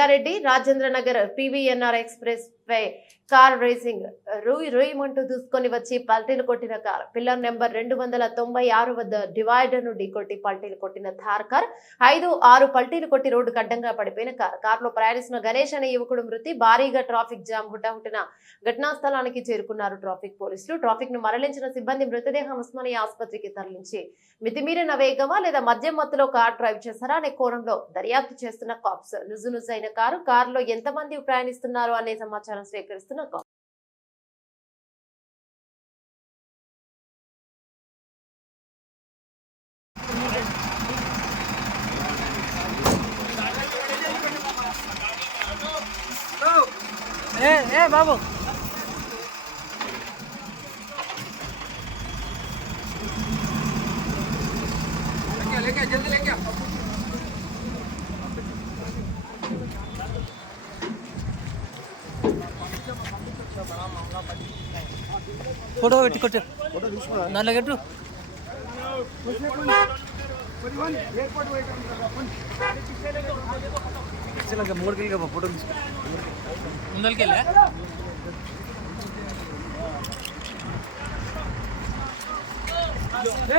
Rangareddy Rajendranagar PVNR express పై car racing రుయ్యమంటూ దూసుకొని వచ్చి పల్టీలు కొట్టిన కార్ పిల్లర్ నెంబర్ 296 వద్ద డివైడర్ ను ఢీకొట్టి పల్టీలు కొట్టిన థార్ కార్ 5-6 పల్టీలు కొట్టి రోడ్డు అడ్డంగా పడిపోయిన కారులో ప్రయాణిస్తున్న గణేష్ అనే యువకుడు మృతి. భారీగా ట్రాఫిక్ జామ్ హుటాహుటిన ఘటనా స్థలానికి చేరుకున్నారు ట్రాఫిక్ పోలీసులు. ట్రాఫిక్ ను మరలించిన సిబ్బంది మృతదేహం ఉస్మానియా ఆసుపత్రికి తరలించి మితిమీరిన వేగమా లేదా మద్యం మత్తులో కార్ డ్రైవ్ చేశారా అనే కోణంలో దర్యాప్తు చేస్తున్న కాప్స్. నుజునుజైన కారులో ఎంతమంది ప్రయాణిస్తున్నారు అనే సమాచారం స్వీకరిస్తున్న కాప్స్. బాబు लेके जल्दी लेके फोटो टिकट ना लगे टू मोड़ के फोटो ముందరికి వెళ్ళా ఏ